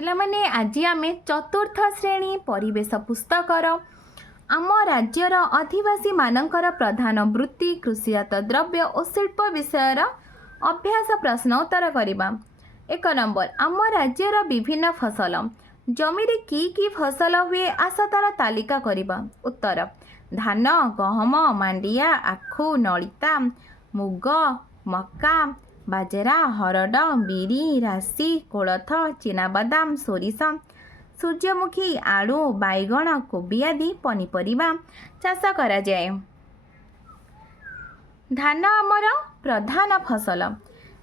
पिलामाने आज आम चतुर्थ श्रेणी परिवेश पुस्तकर आम राज्यर आदिवासी मानकर प्रधान वृत्ति कृषिजात द्रव्य और शिल्प विषयर अभ्यास प्रश्न उत्तर करवा। 1 नंबर आम राज्यर विभिन्न फसल जमीरे की फसल हुए आस तार तालिका करवा। उत्तर धान गहम मांडिया आखु नलिता मुग मक्का बाजरा हरड बिरी राशि कोलथ चीनाबादाम सोरिष सूर्यमुखी आलू बैगण कोबी आदि पनीपरिबा चाष करा जाए। धान आमर प्रधान फसल।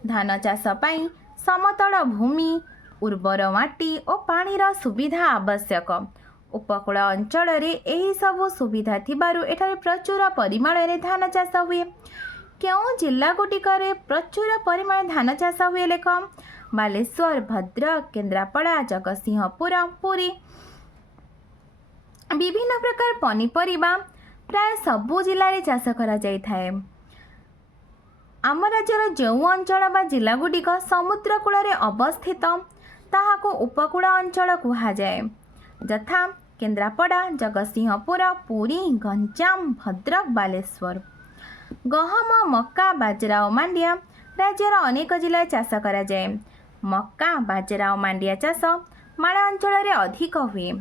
धान चाष पाई समतल भूमि उर्वर माटी और पानीर सुविधा आवश्यक। उपकूल अंचल एही सबु सुविधा थिबारु एठारे प्रचुर परिमाण रे धान चाष हुए। केउं जिला गुटिकरे प्रचुर परिमाण धान चाष हुए लेख। बालेश्वर भद्रक केन्द्रापड़ा जगतसिंहपुर पुरी। विभिन्न प्रकार पनीपरिबा प्राय सबु जिले में चाष करा जाय थाए। आम राज्यर जो अंचल बा जिला गुटिक समुद्र कूल अवस्थित ताहाको उपकूल अंचल कहा जाए। यथा केन्द्रापड़ा जगतसिंहपुर पुरी गंजाम भद्रक बालेश्वर। गहम मक्का बाजरा और मांडिया राज्यर अनेक जिले चाष करा जाए। मक्का बाजरा और मांडिया चाष माला अंचल अधिक हुए।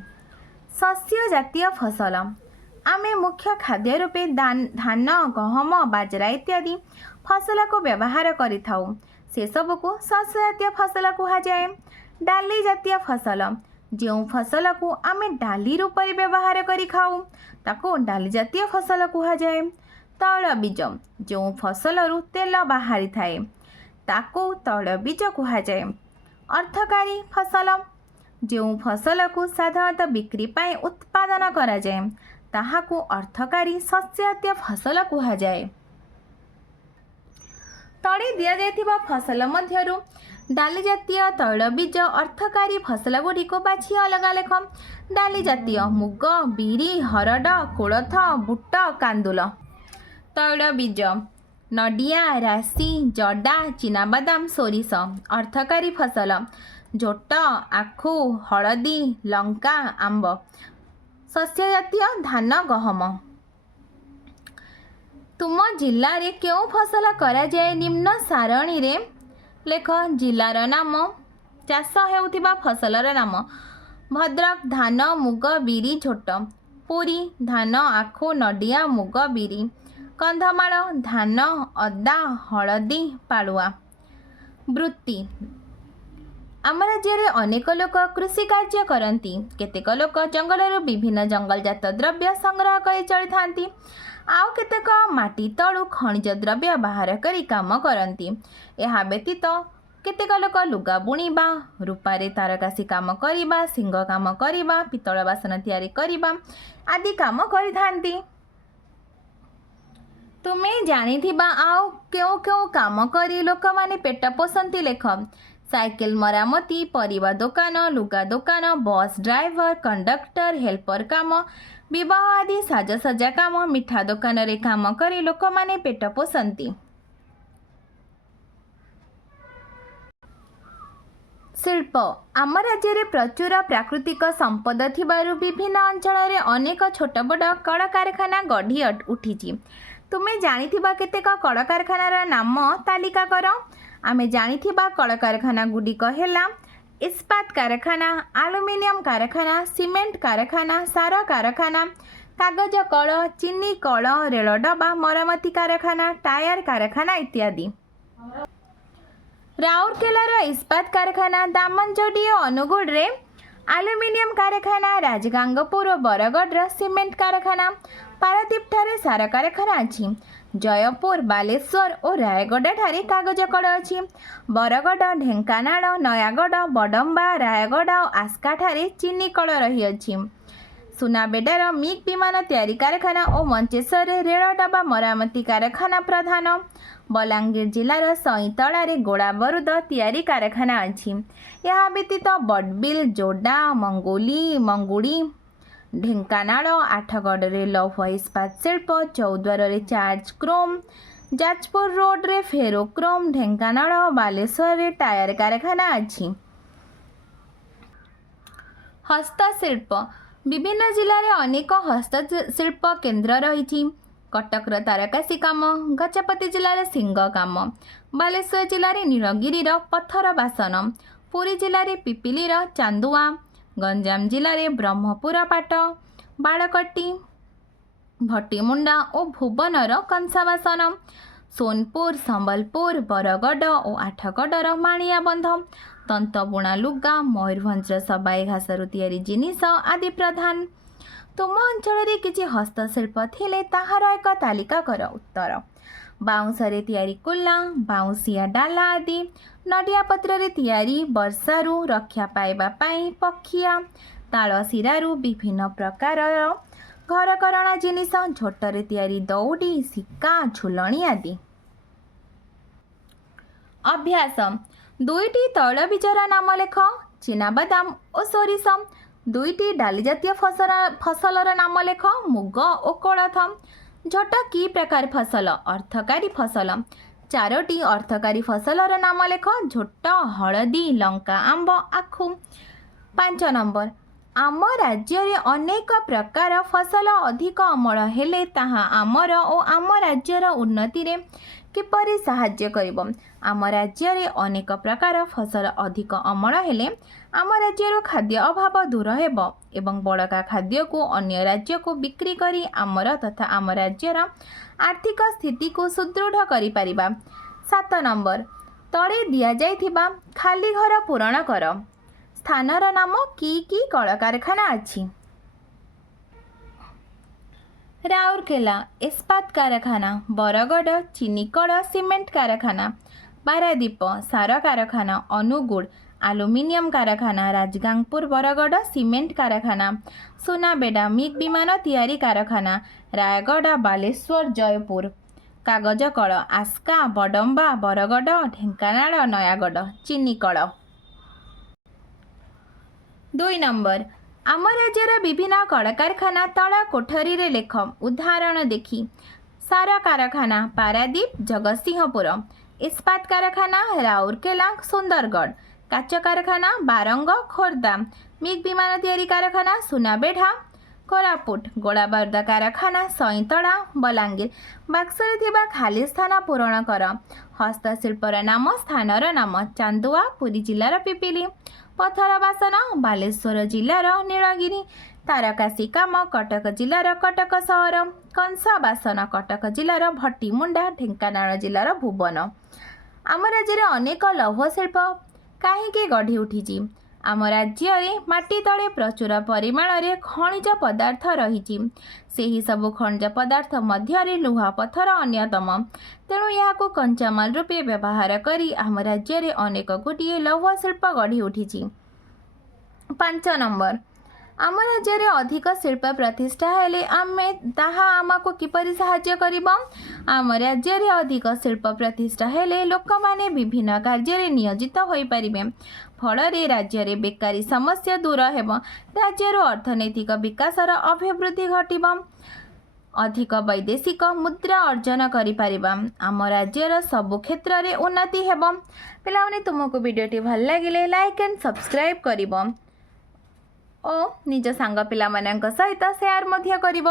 शस्य जातीय फसल आमे मुख्य खाद्य रूपे धान गहम बाजरा इत्यादि फसल को व्यवहार करि थाउ। से सब को शस्य जातीय फसल कहा जाए। डाली जातीय फसल जो फसल को आमे डाली रूप में व्यवहार करि खाऊ ताको डाली जातीय फसल कहा जाए। तैल बीज जो फसल तेल बाहरी थाए ताको तैल बीज कहा जाए। अर्थकारी फसल जो फसल को साधारणतः बिक्री पाए उत्पादन करा जाए ताहाको अर्थकारी शस्यजातीय फसल कहा जाए। तळे दिया जायथिबा फसल मध्यरु डाली जातीय तैल बीज अर्थकारी फसल गुड़िक बाछि अलग लेख। डाली जातीय मुग बिरी हरड कोलथ बुट कांदुल। तैल बीज नडिया राशि जडा चीनाबादाम सोरिष। अर्थकारी फसल झोट आखु हलदी लंका आंब। शस्य जातीय धान गहम। तुम जिल्ला रे क्यों फसल करा जाए निम्न सारणी रे लेख। जिलार नाम चाष हेउथिबा फसलर नाम भद्रक धान मुग बिरी झोट। पुरी धान आखु नडिया मुग बिरी। कंधमाल धान अदा हलदी पालुआ। वृत्ति आम राज्य अनेक लोक कृषि कार्य करती। केतेक लोक जंगल विभिन्न जंगलजात द्रव्य संग्रह कर चली थांती। आउ केतेक माटी तळु खनिज द्रव्य बाहर करी काम करती। यह व्यतीत केतेक लोक लुगा बुणीबा रूपारे तारकासी काम करिबा सिंह काम करिबा पितळ बासन तैयारी करिबा आदि काम करिथांती। तुम्हें जानिथिबा आउ क्यों क्यों काम करी लोक माने पेट पोषंती लेख। साइकिल मरामती परिवा दुकान लुगा दुकान बस ड्राइवर कंडक्टर हेल्पर काम विवाह आदि साजसज्जा काम मिठा दुकान रे काम करी लोक माने पेट पोषंती। शिल्प आम राज्य प्रचुर प्राकृतिक संपद थिबारु विभिन्न अंचल रे अनेक छोट बड़ कल कारखाना गढ़ी उठी। तुम्हें जानिथिबा केतेक कल कारखानार नाम तालिका कर। आमे जानिथिबा कल कारखाना गुडिक हेला इस्पात कारखाना आलुमिनियम कारखाना सीमेंट कारखाना सार कारखाना कागज कल चीनी कल रेल डबा मरामती कारखाना टायर कारखाना इत्यादि। राउरकेलार इस्पात कारखाना दामनजोडी अनुगुड़ रे आलुमिनियम कारखाना राजगांगपुर बरगढ़ सीमेंट कारखाना पारादीप ठारे सार कारखाना अच्छी। जयपुर बालेश्वर और रायगढ़ ठारे कागज कल अच्छी। बरगढ़ ढेंकानाल नयागढ़ बडम्बा रायगढ़ और आस्का ठारे चीनी कल रही अछि। सुनाबेडार मिग विमान तैयारी कारखाना और मंचेश्वर रेल डबा मरामती कारखाना प्रधान। बलांगीर जिलार सईतलारे गोड़ा बरुद तैयारी कारखाना अच्छी। यह व्यतीत बडबिल जोडा मंगुड़ी ढेंकानाल आठगढ़ रे लौह इस्पात शिल्प चौद्वार रे चार्ज क्रोम जाजपुर रोड रे फेरोक्रोम ढेंकानाल बालेश्वर रे टायर कारखाना अच्छी। हस्तशिल्प विभिन्न जिले में अनेक हस्तशिल्प केन्द्र रही। कटकर तारकासी काम, गजपति जिले सिंग काम, बालेश्वर जिले नीलगिरी पत्थर बासन, पुरी जिले पिपिली चांदुआ, गंजाम जिले ब्रह्मपुर पाट, बाड़कटी, भट्टीमुंडा और भुवनर कंसा बासन, सोनपुर, संबलपुर, बरगढ़ और आठगढ़ माणिया बंध, तंतबुणा लुगा, मयूरभंज सबाई घासरू तैयारी जिनिस आदि प्रधान। तुम अंचल किसी हस्तशिल्प थिले ताहार एक तालिका कर। उत्तर बाउंसरे तैयारी कुला, बाउंसिया डाला आदि, नडिया पत्र तैयारी वर्षारू रक्षा पाइबा पाई पखिया, ताल शिरारू विभिन्न प्रकार घरकरणा जिनिस, झोटरे तैयारी दौड़ी, सिक्का, झुलणी आदि। अभ्यास दुईटी तैलबीजर नाम लेख। चीनाबादाम और सोरिष। दुईटी डाली जातीय फसलर नाम लेख। मुग और कोलथ। झोट की प्रकार फसल? अर्थकारी फसल। चारोटी अर्थकारी फसलर नाम लेख। झोट, हलदी, लंका, आंब, आखु। 5 नंबर आम राज्य रे अनेक प्रकार फसल अधिक अमल हेले ताहा आमर और आम राज्यर उन्नति रे किपरि साहाय्य करिब? आम राज्य रे अनेक प्रकार फसल अधिक अमल हेले आम राज्यर खाद्य अभाव दूर हेब एवं बड़का खाद्य को अन्य राज्य को बिक्री करी आमर तथा आम राज्यर आर्थिक स्थिति को सुदृढ़ करि परिबा। 7 नंबर तळे दिया जाइथिबा खाली घर पूरण कर। स्थानर नाम की कल कारखाना अछि? राउरकेला इस्पात कारखाना, बरगढ़ चीनीकल सीमेंट कारखाना, पारादीप सार कारखाना, अनुगुड़ आलुमिनियम कारखाना, राजगांगपुर बरगढ़ सीमेंट कारखाना, सुनाबेडा मिग विमान तैयारी कारखाना, रायगढ़ बालेश्वर जयपुर कागज कल, आस्का बडम्बा बरगढ़ ढेंकानाल नयागढ़ चीनीकल। 2 नंबर आम राज्यर विभिन्न कल कारखाना तल कोठरी रे लेख। उदाहरण देखी सार कारखाना पारादीप जगतसिंहपुर, इस्पात कारखाना राउरकेला सुंदरगढ़, काच कारखाना बारंग खोर्धा, मिग विमान तैयारी कारखाना सुनाबेढ़ा कोरापुट, गोलाबारुद कारखाना सईतड़ा बलांगीर। बाक्सरे थिबा खाली स्थान पूरण कर। हस्तशिल्पर नाम स्थानर नाम चांदुआ पुरी जिलार पिपिली, पत्थर बासन बालेश्वर जिलार नीलगिरी, तारकासी काम कटक जिलार कटक सहर, कंसा बासन कटक जिलार भट्टीमुंडा, ढेंकानाल जिलार भुवन। आम राज्य अनेक लौह शिल्प कहीं गढ़ी उठी? आम राज्य माटी तले प्रचुर परिमाण रे खनिज पदार्थ रही। सेही सबु खनिज पदार्थ मध्य लुहा पत्थर अन्यतम। तेणु यहाँ कंचामाल रूपे व्यवहार करी आम राज्य अनेक गोटे लौह शिल्प गढ़ी उठी। 5 नंबर आम राज्य अधिक शिल्प प्रतिष्ठा हेले आमे ताहा आमको किपरि साहाय्य करिब? आम राज्य अधिक शिल्प प्रतिष्ठा हेले लोक माने विभिन्न कार्य नियोजित होई परिबे। फल राज्य रे बेकारी समस्या दूर हेब, राज्यर अर्थनैतिक विकासर अभिवृद्धि घटिब, अधिक वैदेशिक मुद्रा अर्जन करि परिबा। आम राज्यर सबु क्षेत्र रे उन्नति हेब। पिलाने तुमको वीडियोटी भल लागिले लाइक एंड सब्सक्राइब करिब और निज सांग पिला मानक सहित शेयर मध्य करिब।